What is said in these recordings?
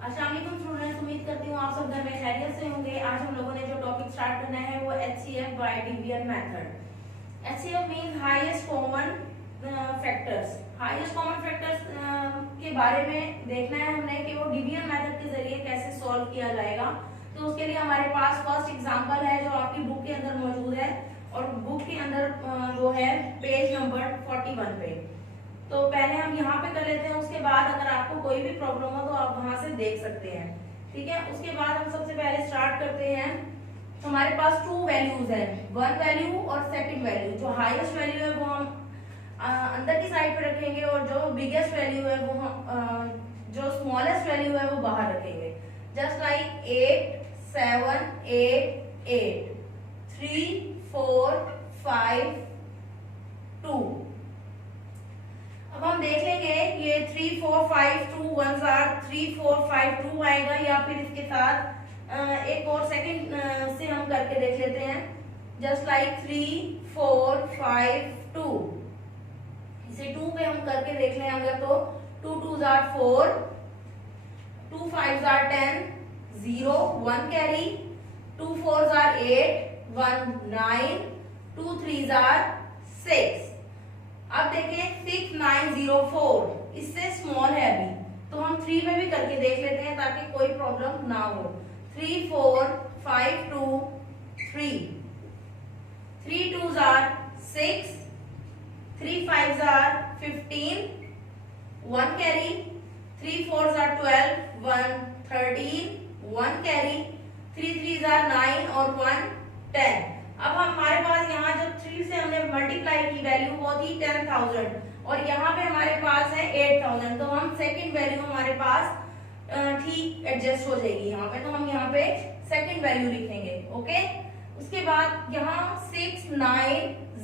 अस्सलाम वालेकुम स्टूडेंट्स, उम्मीद करती हूँ आप सब घर में खैरियत से होंगे। आज हम लोगों ने जो टॉपिक स्टार्ट करना है वो HCF by division method. HCF means highest common factors. Highest common factors के बारे में देखना है हमने कि वो डिवीजन मेथड के जरिए कैसे सॉल्व किया जाएगा। तो उसके लिए हमारे पास फर्स्ट एग्जांपल है जो आपकी बुक के अंदर मौजूद है और बुक के अंदर वो है पेज नंबर 41 पे। तो पहले हम यहाँ पे कर लेते हैं, उसके बाद अगर आपको कोई भी प्रॉब्लम हो तो आप वहां से देख सकते हैं। ठीक है, उसके बाद हम सबसे पहले स्टार्ट करते हैं। तो हमारे पास टू वैल्यूज है, वन वैल्यू और सेकंड वैल्यू। जो हाईएस्ट वैल्यू है वो हम अंदर की साइड पे रखेंगे और जो बिगेस्ट वैल्यू है वो हम जो स्मॉलेस्ट वैल्यू है वो बाहर रखेंगे। Just like 8 7 8 8 3 4 5 2। अब हम देख लेंगे ये 3 4 5 2 1 3 4 5 2 आएगा या फिर इसके साथ एक और सेकंड से हम करके देख लेते हैं। Just like 3 4 5 2। इसे 2 पे हम करके देख लें अगर तो 2 2 4 2 5 10 0 1 कैरी 2 4 8 1 9 2 3 6। अब देखें 6 9 0 4 इससे स्मॉल है अभी, तो हम 3 में भी करके देख लेते हैं ताकि कोई प्रॉब्लम ना हो। 3 4 5 2 3 3 2 6 3 5 15 1 कैरी 3 4 12 1 13 1 कैरी 3 3 9 और 1 10। अब हमारे पास यहाँ जो 3 से हमने मल्टीप्लाई की वैल्यू वो थी 10,000 और यहाँ पे हमारे पास है 8,000। तो हम सेकंड वैल्यू हमारे पास ठीक एडजस्ट हो जाएगी यहाँ पे, तो हम यहाँ पे सेकंड वैल्यू लिखेंगे। ओके, उसके बाद यहाँ 6 9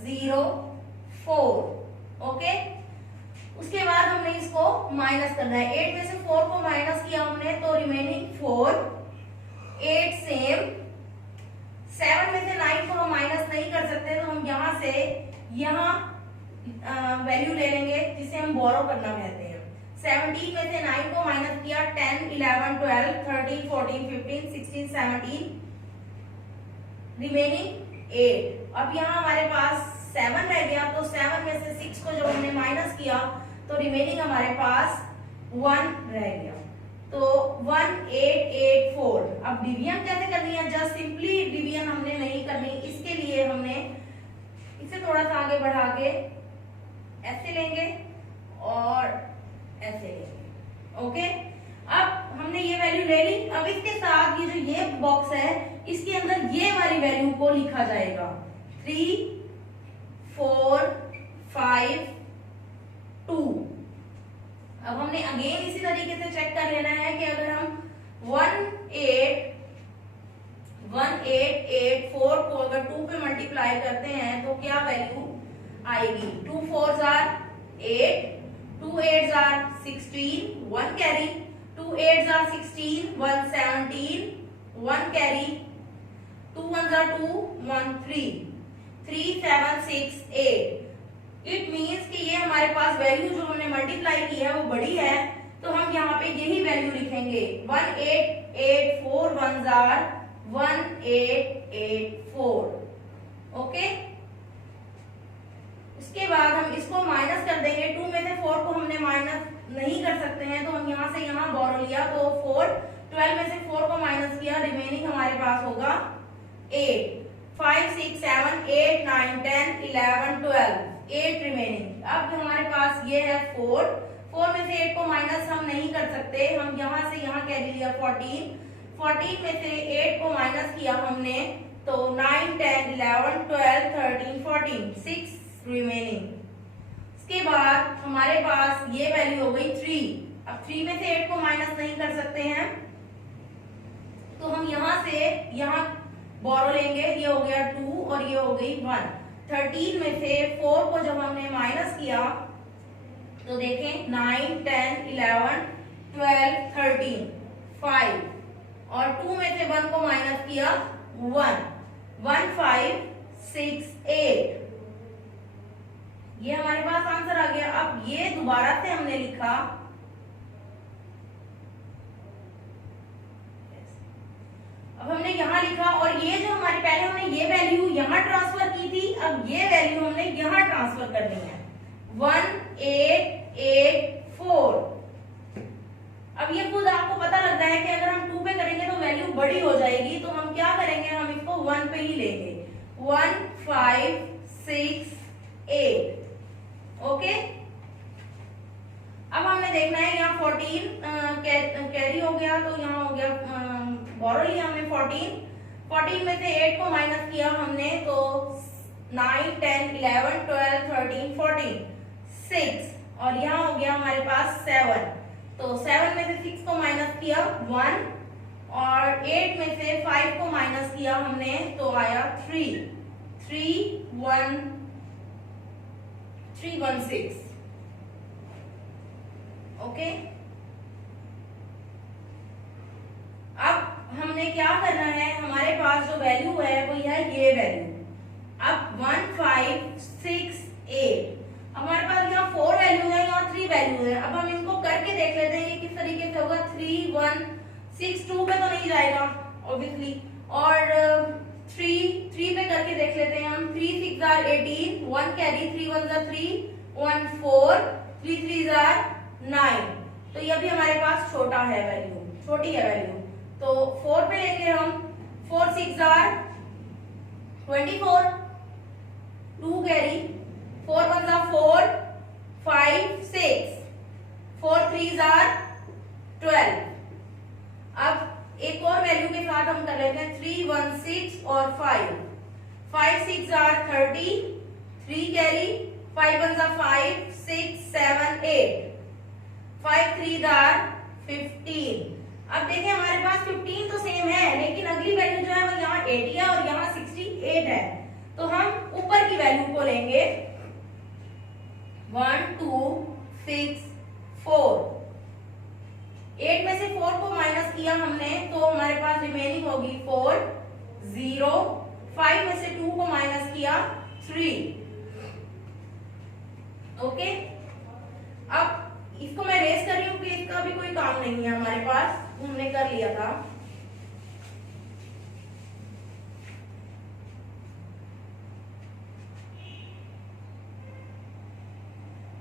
0 4। ओके, उसके बाद हमने इसको माइनस करना है। 8 में से 4 को माइनस किया हमने तो रिमेनिंग 4। 8 सेम 7 में से 9 को हम माइनस नहीं कर सकते तो हम यहाँ से यहाँ वैल्यू ले लेंगे जिसे हम बोरो करना कहते हैं। 17 में से 9 को माइनस किया 10 11 12 13 14 15 16 17 रिमेनिंग 8। अब यहाँ हमारे पास 7 रह गया तो 7 में से 6 को जब हमने माइनस किया तो रिमेनिंग हमारे पास 1 रह गया। तो 1 8 8 4। अब डिवीजन कैसे करनी है? जस्ट सिंपली डिवीजन हमने नहीं करनी, इसके लिए हमने इसे थोड़ा सा आगे बढ़ा के ऐसे लेंगे और ऐसे लेंगे। ओके, अब हमने ये वैल्यू ले ली। अब इसके साथ ये जो ये बॉक्स है इसके अंदर ये वाली वैल्यू को लिखा जाएगा 3 4 5 2। अब हमने अगेन इसी तरीके से चेक कर लेना है कि अगर हम 1 8 4 को अगर 2 पे मल्टीप्लाई करते हैं तो क्या वैल्यू आएगी? 2 4 8 2 8 16 1 कैरी 2 8 16 1 17 1 कैरी 2 1 2 1 3 3 7 6 8। इट मीन्स कि ये हमारे पास वैल्यू जो हमने मल्टीप्लाई की है वो बड़ी है, तो हम यहाँ पे यही वैल्यू लिखेंगे 1 8 8 4 1 1 8 8 4। ओके, उसके बाद हम इसको माइनस कर देंगे। 2 में से 4 को हमने माइनस नहीं कर सकते हैं तो हम यहाँ से यहाँ बोरो लिया तो 4। 12 में से 4 को माइनस किया, रिमेनिंग हमारे पास होगा 8। 5 6 7 8 9 10 11 12 8 रिमेनिंग। अब हमारे पास ये है 4। 4 में से 8 को माइनस हम नहीं कर सकते, हम यहाँ से यहाँ कैरी लिया 14। 14 में से 8 को माइनस किया हमने तो 9 10 11 12 13 14 6 रिमेनिंग। इसके बाद हमारे पास ये वैल्यू हो गई 3। अब 3 में से 8 को माइनस नहीं कर सकते हैं तो हम यहाँ से यहाँ बोरो लेंगे। ये हो गया 2 और ये हो गई 1। 13 में से 4 को जब हमने माइनस किया तो देखें 9 10 11 12 13 5 और 2 में से 1 को माइनस किया 1 1 5 6 8। ये हमारे पास आंसर आ गया। अब ये दोबारा से हमने लिखा यहाँ लिखा, और ये जो हमारी पहले हमने ये वैल्यू यहाँ ट्रांसफर की थी, अब ये वैल्यू हमने यहाँ ट्रांसफर करनी है 1884। अब ये खुद आपको पता लग रहा है कि अगर हम 2 पे करेंगे तो वैल्यू बड़ी हो जाएगी, तो हम क्या करेंगे, हम इसको 1 पे ही लेंगे 1568। ओके, अब हमने देखना है यहाँ 14 कैरी हो गया, तो यहाँ हो गया बोरो लिया हमने 14 में से 8 को माइनस किया हमने, तो 9 10 11 12 13 14 6, और यहाँ हो गया हमारे पास 7, तो 7 में से 6 को माइनस किया 1, और 8 में से 5 को माइनस किया हमने, तो आया 316। ओके, अब हमने क्या करना है, हमारे पास जो वैल्यू है वो है ये वैल्यू। अब 1568, हमारे पास यहाँ 4 वैल्यू है, यहाँ 3 वैल्यू है। अब हम इनको करके देख लेते हैं ये किस तरीके से होगा। 3162 पे तो नहीं जाएगा ऑब्वियसली, और 3 पे करके देख लेते हैं हम। 3 6 are 18, 1 कैरी, 3 1 are 3, 1 4, 3 3 are 9, तो ये भी हमारे पास छोटा है वैल्यू, छोटी है वैल्यू, तो 4 पे लेंगे हम। 4 6 are 24, 2 कैरी, 4 1 are 4, 5 6, 4 3 are 12। अब एक और वैल्यू के साथ हम कर लेते हैं 3 1 6 और 5 6 are 30, 3 कैरी, 5 1 are 5 6 7 8, 5 3 are 15। अब देखें हमारे पास 15 तो सेम है, लेकिन अगली वैल्यू जो है वो यहाँ 80 है और यहाँ 68 है, तो हम ऊपर की वैल्यू को लेंगे 1 2 6 4। 8 में से 4 को माइनस किया हमने, तो हमारे पास रिमेनिंग होगी 4 0। 5 में से 2 को माइनस किया 3। ओके, अब इसको मैं रेस कर रही हूँ कि इसका भी कोई काम नहीं है हमारे पास, हमने कर लिया था।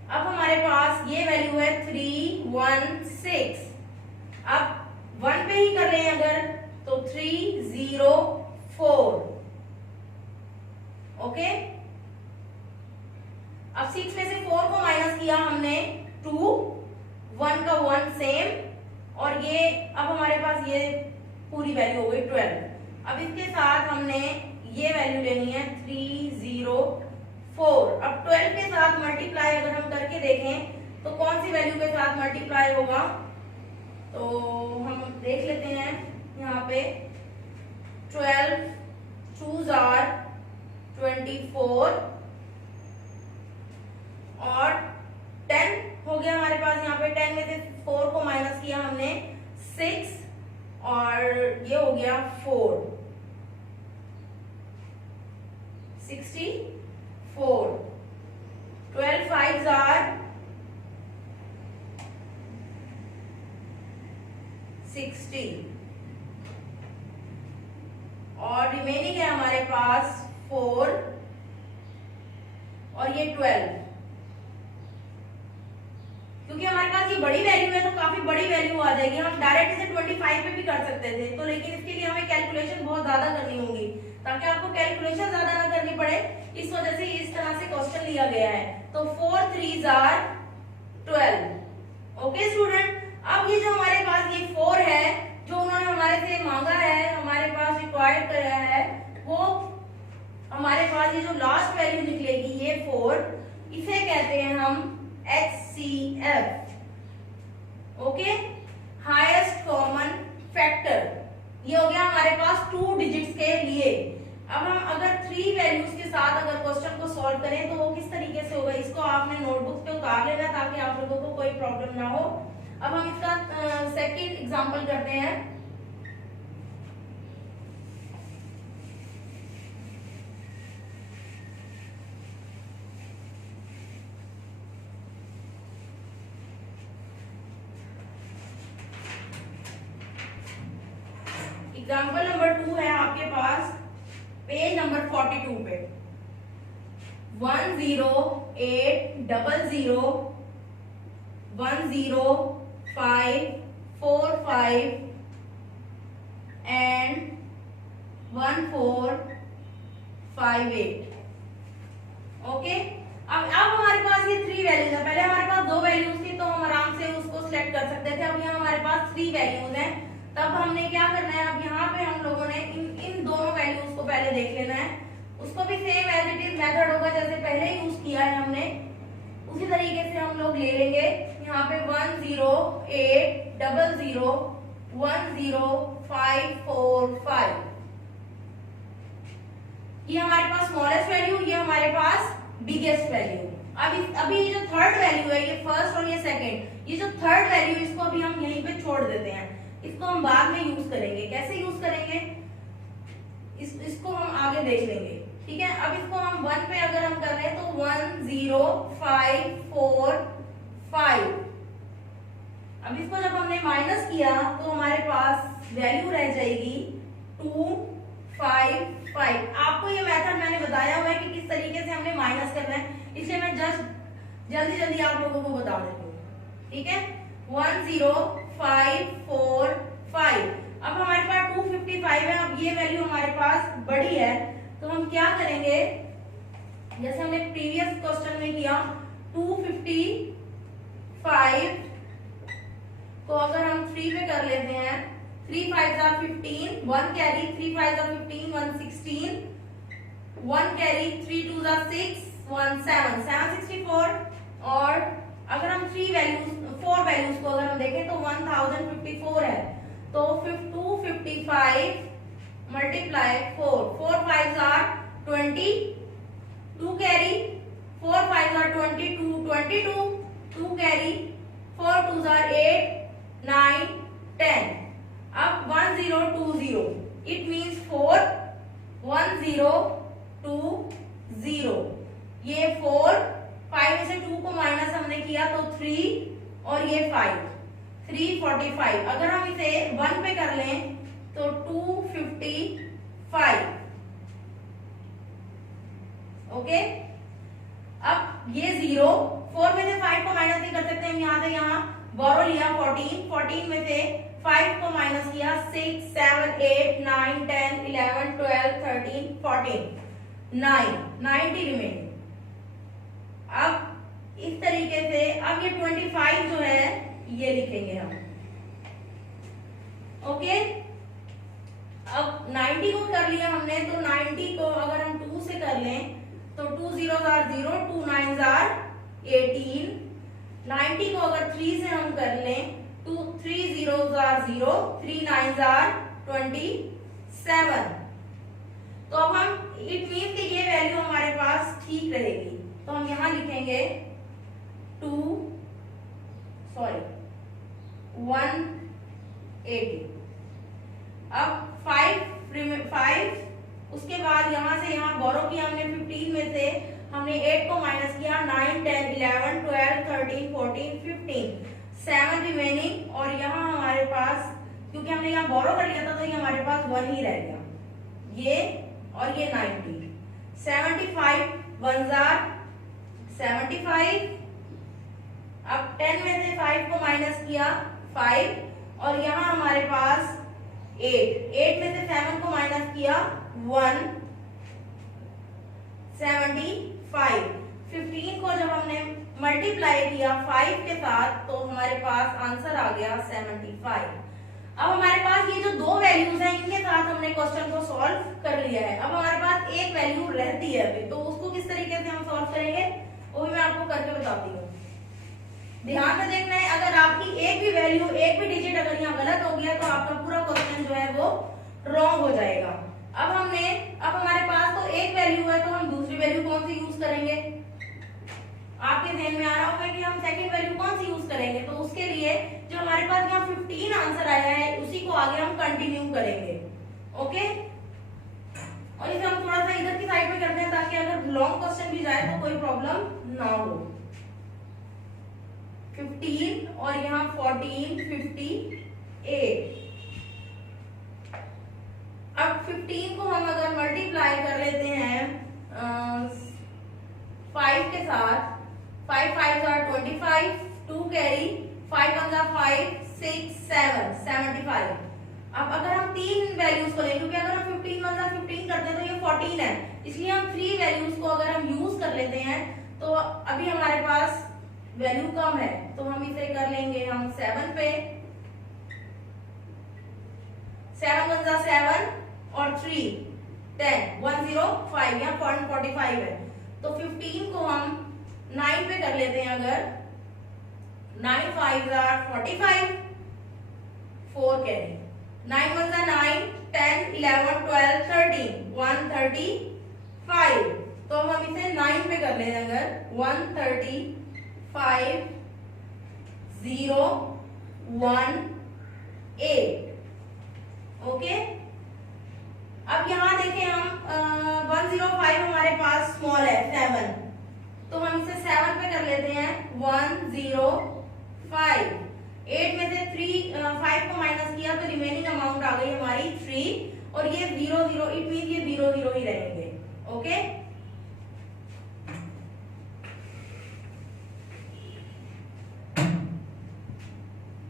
अब हमारे पास ये वैल्यू है 316। अब 1 पे ही कर लें अगर, तो 304। ओके, अब 6 में से 4 को माइनस किया हमने 2, 1 का 1 सेम, और ये अब हमारे पास ये पूरी वैल्यू हो गई 12। अब इसके साथ हमने ये वैल्यू लेनी है 304। अब 12 के साथ मल्टीप्लाई अगर हम करके देखें तो कौन सी वैल्यू के साथ मल्टीप्लाई होगा, तो हम देख लेते हैं यहाँ पे 12 2s are 24, और 10 हो गया हमारे पास यहाँ पे। 10 में से 4 को माइनस किया हमने 6, और ये हो गया 4 64। 12 5s are 60, और रिमेनिंग है हमारे पास 4 और ये 12। क्योंकि हमारे पास ये बड़ी वैल्यू है तो काफी बड़ी वैल्यू आ जाएगी, हम डायरेक्ट इसे 25 पे भी कर सकते थे, तो लेकिन इसके लिए हमें कैलकुलेशन बहुत ज्यादा करनी होगी, ताकि आपको कैलकुलेशन ज्यादा ना करनी पड़े, इस वजह से इस तरह से क्वेश्चन लिया गया है। तो 4 3s are 12। ओके स्टूडेंट, अब ये जो हमारे पास ये 4 है जो उन्होंने हमारे से मांगा है, हमारे पास रिक्वायर्ड कराया है, वो हमारे पास ये जो लास्ट वैल्यू निकलेगी ये 4, इसे कहते हैं हम HCF। Okay, highest common factor, ये हो गया हमारे पास 2 डिजिट्स के लिए। अब हम अगर 3 वैल्यूज के साथ अगर क्वेश्चन को सॉल्व करें तो वो किस तरीके से होगा, इसको आपने नोटबुक पे उतार लेना ताकि आप लोगों को कोई प्रॉब्लम ना हो। अब हम इसका सेकंड एग्जांपल करते हैं। एग्जाम्पल नंबर 2 है आपके पास पेज नंबर 42 पे 10800100545 and 1458। ओके, अब हमारे पास ये 3 वैल्यूज है। पहले हमारे पास 2 वैल्यूज थी तो हम आराम से उसको सिलेक्ट कर सकते थे। अब यहाँ हमारे पास 3 वैल्यूज हैं, तब हमने क्या करना है, अब यहाँ पे हम लोगों ने इन दोनों वैल्यूज को पहले देख लेना है। उसको भी same as it is method होगा जैसे पहले यूज किया है हमने, उसी तरीके से हम लोग ले लेंगे। यहाँ पे 10800100545, ये हमारे पास स्मॉलेस्ट वैल्यू, ये हमारे पास बिगेस्ट वैल्यू। अभी ये जो थर्ड वैल्यू है, ये फर्स्ट और ये सेकंड, ये जो थर्ड वैल्यू इसको अभी हम यहीं पे छोड़ देते हैं, इसको हम बाद में यूज करेंगे। कैसे यूज करेंगे इसको हम आगे देख लेंगे, ठीक है। अब इसको हम 1 पे अगर हम कर रहे हैं तो 10545। अब इसको जब हमने माइनस किया तो हमारे पास वैल्यू रह जाएगी 255। आपको ये मेथड मैंने बताया हुआ है कि किस तरीके से हमने माइनस करना है, इसलिए मैं जस्ट जल्दी आप लोगों को बता देती हूँ, ठीक है। 10545। अब हमारे पास 255 है। अब ये वैल्यू हमारे पास बड़ी है तो हम क्या करेंगे, जैसे हमने प्रीवियस क्वेश्चन में किया, 255 को अगर हम 3 पे कर लेते हैं, 3 5 are 15, 1 carry, 3 5 are 15, 1 16, 1 carry, 3 2 are 6, 1 7, 764। और अगर हम 4 वैल्यूज को अगर हम देखें तो 1054 है, तो 255 multiply 4, 4 5 are 20, 2 carry, 4 5 are 22, 22, 2 carry, 4 2 are 8, 9 10। अब 1020, इट मीन्स 4 1020, ये 4 5 में से 2 को माइनस हमने किया तो 3 और ये 5, 345। अगर हम इसे 1 पे कर लें तो 255। ओके, अब ये 0, 4 में से 5 को माइनस नहीं कर सकते हम, यहाँ से यहाँ बोरो लिया 14 में से 5 को माइनस किया 6 7 8 9 10 11 12 13 14 9 90 रिमेनिंग। अब इस तरीके से अब ये 25 जो है ये लिखेंगे हम। ओके, अब 90 को कर लिया हमने, तो 90 को अगर हम 2 से कर लें तो 2 0 are 0, 2 9 are 18। 90 को अगर 3 से हम कर लें तो 3 0 are 0, 3 9 are 27। तो अब हम इट मीन कि ये वैल्यू हमारे पास ठीक रहेगी, तो हम यहां लिखेंगे 180। अब 5 उसके बाद यहां से यहां बोरो किया हमने 15 में से, हमने 8 को माइनस किया 9 10 11 12 13 14 15 7 रिमेनिंग। और यहाँ हमारे पास क्योंकि हमने यहाँ बोरो कर लिया था तो ये हमारे पास 1 ही रह गया, ये और ये 90। 75 1 are 75। अब 10 में से 5 को माइनस किया 5 और यहाँ हमारे पास 8 में से 7 को माइनस किया 1 75। 15 को जब हमने मल्टीप्लाई किया 5 के साथ तो हमारे पास आंसर आ गया 75। अब हमारे पास ये जो 2 वैल्यूज हैं इनके साथ हमने क्वेश्चन को सॉल्व कर लिया है। अब हमारे पास एक वैल्यू रहती है अभी, तो उसको किस तरीके से हम सॉल्व करेंगे वो भी मैं आपको करके बताती हूँ। ध्यान से देखना है, अगर आपकी एक भी वैल्यू, एक भी डिजिट अगर यहाँ गलत हो गया तो आपका पूरा क्वेश्चन जो है वो रॉन्ग हो जाएगा। अब हमारे पास तो एक वैल्यू है तो हम दूसरी वैल्यू कौन सी यूज करेंगे, आपके ध्यान में आ रहा होगा कि हम सेकंड वैल्यू कौन सी यूज करेंगे। तो उसके लिए जो हमारे पास यहाँ 15 आंसर आया है उसी को आगे हम कंटिन्यू करेंगे। ओके, और इसे हम थोड़ा सा इधर की साइड में करते हैं ताकि अगर लॉन्ग क्वेश्चन भी जाए तो कोई प्रॉब्लम ना हो। 15 और यहाँ 14 58। साथ 5 5 are 25, 2 कैरी, 5 1 are 5, 6 7 75। अब अगर हम तीन वैल्यूज को लें, क्योंकि अगर हम 15 1 are 15 करते हैं तो ये 14 है, इसलिए हम 3 वैल्यूज को अगर हम यूज कर लेते हैं तो अभी हमारे पास वैल्यू कम है, तो हम इसे कर लेंगे हम 7 पे, 7 1 are 7 और 3 10 105, यहाँ 45 है, तो 15 को हम 9 पे कर लेते हैं। अगर 9 5 are 45, 4 कैरी, 9 1 are 9, 10 11 12 13 135, तो हम इसे 9 पे कर लें। अगर 135 0 1 8, ओके। अब यहाँ देखें हम 105 हमारे पास स्मॉल है 7, तो हम इसे 7 पे कर लेते हैं। 105, 8 में से 5 को माइनस किया तो रिमेनिंग अमाउंट आ गई हमारी 3, और ये 0 0, इट मीन ये 0 0 ही रहेंगे, ओके।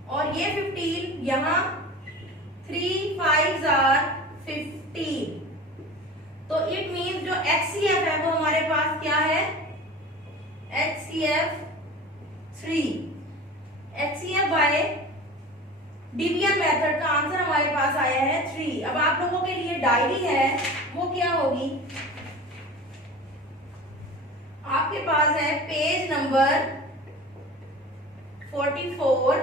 और ये 15 यहाँ 3 5 are 15, तो इट मीन्स जो HCF है वो हमारे पास क्या है, HCF 3। HCF by division method का आंसर हमारे पास आया है 3। अब आप लोगों के लिए डायरी है वो क्या होगी, आपके पास है page number 44,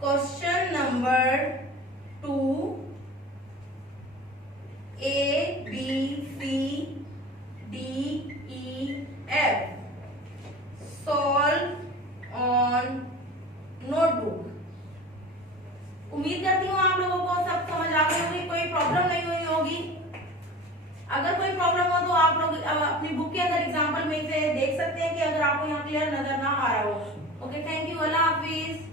question number 2, A B C D E F, solve on notebook. उम्मीद करती हूँ आप लोगों को सब समझ आ गई होगी, कोई प्रॉब्लम नहीं हुई होगी। अगर कोई प्रॉब्लम हो तो आप लोग अपनी बुक के अंदर एग्जाम्पल में से देख सकते हैं कि अगर आपको यहाँ क्लियर नजर ना आ रहा हो। Okay, thank you, Allah Hafiz.